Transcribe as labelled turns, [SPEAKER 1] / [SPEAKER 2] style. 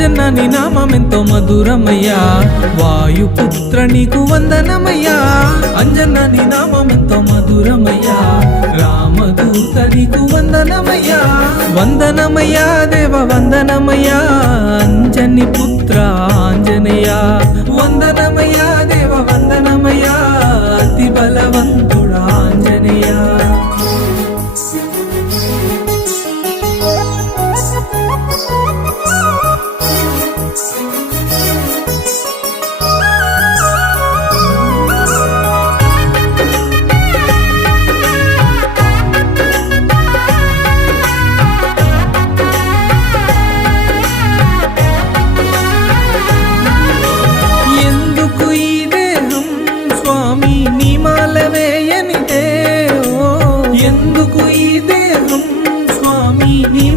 [SPEAKER 1] అంజన్న నీ నామం ఎంతో మధురమయ్యా. వాయుపుత్ర నీకు వందనమయ్యా. అంజన్న నీ నామం ఎంతో మధురమయ్యా. రామదూత నీకు వందనమయ్యా. వందనమయ్యా దేవ వందనమయ్యా. నీ మాల వేయనిదే ఎందుకు ఈ దేహం స్వామి? నీ